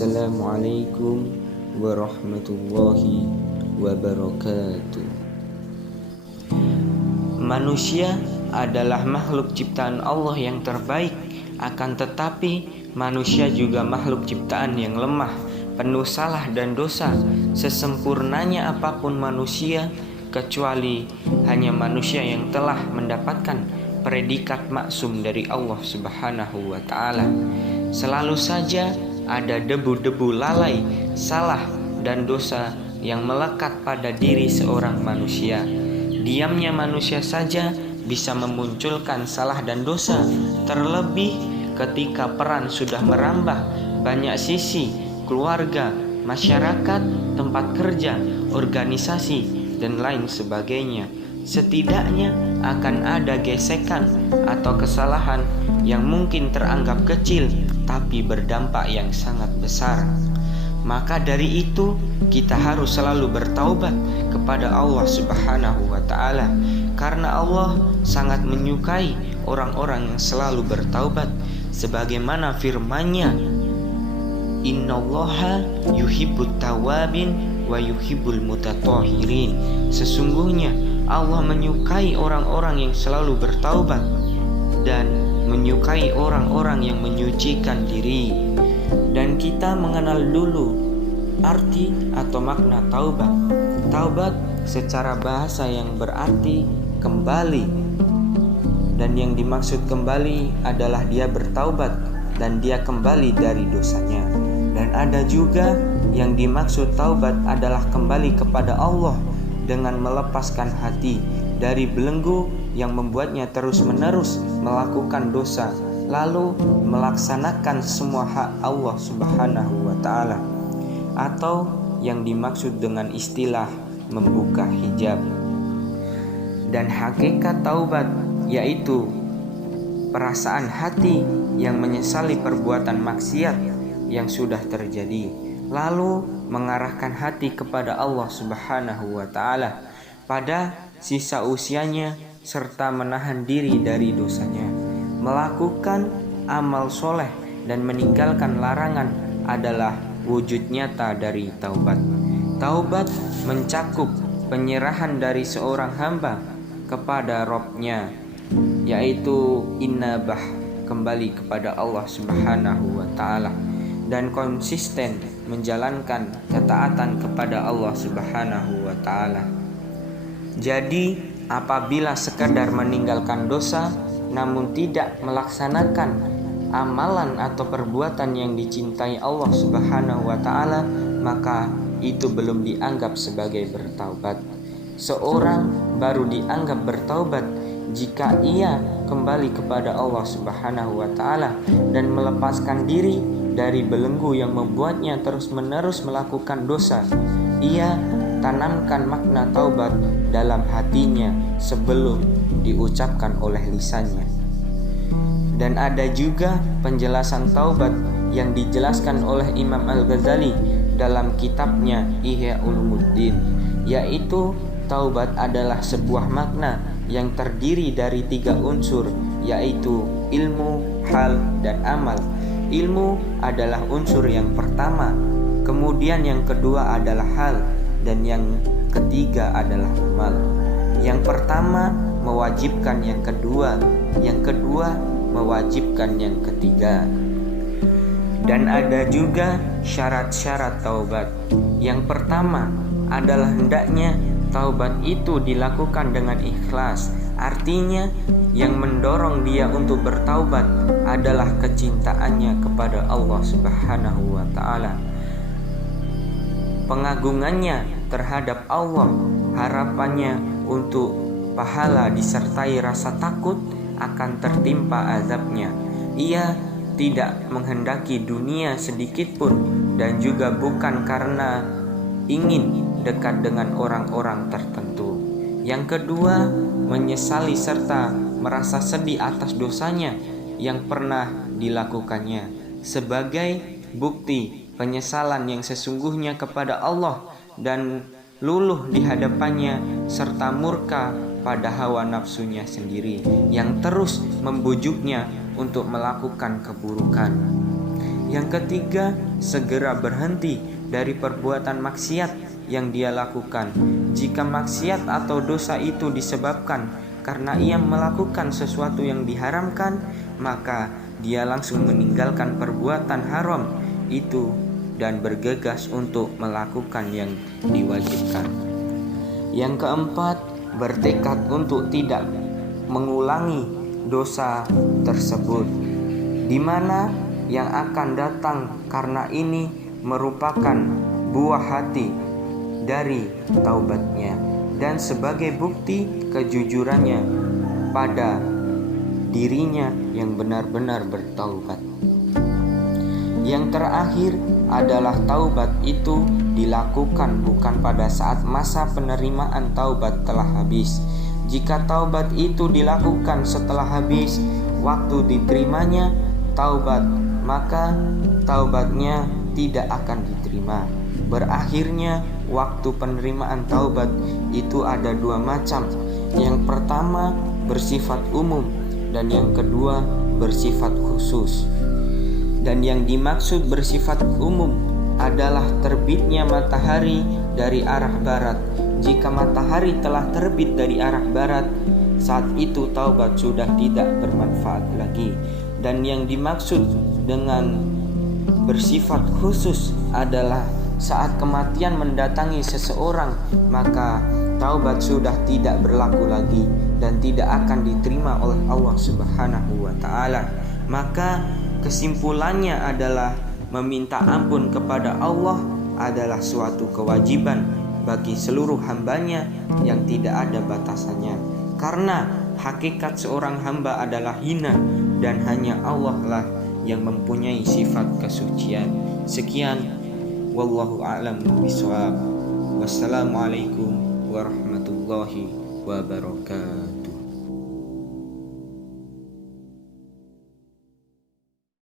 Assalamualaikum warahmatullahi wabarakatuh. Manusia adalah makhluk ciptaan Allah yang terbaik. Akan tetapi manusia juga makhluk ciptaan yang lemah, penuh salah dan dosa. Sesempurnanya apapun manusia, kecuali hanya manusia yang telah mendapatkan predikat maksum dari Allah Subhanahu wa ta'ala. Selalu saja ada debu-debu lalai, salah dan dosa yang melekat pada diri seorang manusia. Diamnya manusia saja bisa memunculkan salah dan dosa, terlebih ketika peran sudah merambah banyak sisi, keluarga, masyarakat, tempat kerja, organisasi, dan lain sebagainya. Setidaknya akan ada gesekan atau kesalahan yang mungkin teranggap kecil tapi berdampak yang sangat besar. Maka dari itu kita harus selalu bertaubat kepada Allah Subhanahu wa ta'ala, karena Allah sangat menyukai orang-orang yang selalu bertaubat, sebagaimana firman-Nya, Innallaha yuhibbut tawabin wa yuhibbul mutatahhirin. Sesungguhnya Allah menyukai orang-orang yang selalu bertaubat dan menyukai orang-orang yang menyucikan diri. Dan kita mengenal dulu arti atau makna taubat. Taubat secara bahasa yang berarti kembali, dan yang dimaksud kembali adalah dia bertaubat dan dia kembali dari dosanya. Dan ada juga yang dimaksud taubat adalah kembali kepada Allah dengan melepaskan hati dari belenggu yang membuatnya terus-menerus melakukan dosa, lalu melaksanakan semua hak Allah Subhanahu wa ta'ala, atau yang dimaksud dengan istilah membuka hijab. Dan hakikat taubat yaitu perasaan hati yang menyesali perbuatan maksiat yang sudah terjadi, lalu mengarahkan hati kepada Allah Subhanahu wa ta'ala pada sisa usianya, serta menahan diri dari dosanya. Melakukan amal soleh dan meninggalkan larangan adalah wujud nyata dari taubat. Taubat mencakup penyerahan dari seorang hamba kepada Rabb-Nya, yaitu inabah, kembali kepada Allah Subhanahu wa ta'ala, dan konsisten menjalankan ketaatan kepada Allah Subhanahu wa ta'ala. Jadi apabila sekadar meninggalkan dosa namun tidak melaksanakan amalan atau perbuatan yang dicintai Allah Subhanahu wa ta'ala, maka itu belum dianggap sebagai bertaubat. Seorang baru dianggap bertaubat jika ia kembali kepada Allah Subhanahu wa ta'ala dan melepaskan diri dari belenggu yang membuatnya terus-menerus melakukan dosa. Ia tanamkan makna taubat dalam hatinya sebelum diucapkan oleh lisannya. Dan ada juga penjelasan taubat yang dijelaskan oleh Imam Al-Ghazali dalam kitabnya Ihya Ulumuddin, yaitu taubat adalah sebuah makna yang terdiri dari 3 unsur, yaitu ilmu, hal, dan amal. Ilmu adalah unsur yang pertama, kemudian yang kedua adalah hal, dan yang ketiga adalah amal. Yang pertama mewajibkan yang kedua, yang kedua mewajibkan yang ketiga. Dan ada juga syarat-syarat taubat. Yang pertama adalah hendaknya taubat itu dilakukan dengan ikhlas. Artinya yang mendorong dia untuk bertaubat adalah kecintaannya kepada Allah Subhanahu wa ta'ala, pengagungannya terhadap Allah, harapannya untuk pahala disertai rasa takut akan tertimpa azabnya. Ia tidak menghendaki dunia sedikit pun, dan juga bukan karena ingin dekat dengan orang-orang tertentu. Yang kedua, menyesali serta merasa sedih atas dosanya yang pernah dilakukannya, sebagai bukti penyesalan yang sesungguhnya kepada Allah dan luluh di hadapannya, serta murka pada hawa nafsunya sendiri yang terus membujuknya untuk melakukan keburukan. Yang ketiga, segera berhenti dari perbuatan maksiat yang dia lakukan. Jika maksiat atau dosa itu disebabkan karena ia melakukan sesuatu yang diharamkan, maka dia langsung meninggalkan perbuatan haram itu dan bergegas untuk melakukan yang diwajibkan. Yang keempat, bertekad untuk tidak mengulangi dosa tersebut, di mana yang akan datang karena ini merupakan buah hati dari taubatnya dan sebagai bukti kejujurannya pada dirinya yang benar-benar bertaubat. Yang terakhir adalah taubat itu dilakukan bukan pada saat masa penerimaan taubat telah habis. Jika taubat itu dilakukan setelah habis waktu diterimanya taubat, maka taubatnya tidak akan diterima. Berakhirnya waktu penerimaan taubat itu ada dua macam. Yang pertama bersifat umum dan yang kedua bersifat khusus. Dan yang dimaksud bersifat umum adalah terbitnya matahari dari arah barat. Jika matahari telah terbit dari arah barat, saat itu taubat sudah tidak bermanfaat lagi. Dan yang dimaksud dengan bersifat khusus adalah saat kematian mendatangi seseorang, maka taubat sudah tidak berlaku lagi dan tidak akan diterima oleh Allah Subhanahu wa taala. Maka kesimpulannya adalah meminta ampun kepada Allah adalah suatu kewajiban bagi seluruh hambanya yang tidak ada batasannya. Karena hakikat seorang hamba adalah hina dan hanya Allah lah yang mempunyai sifat kesucian. Sekian, wallahu a'lam bishawab. Wassalamualaikum warahmatullahi wabarakatuh.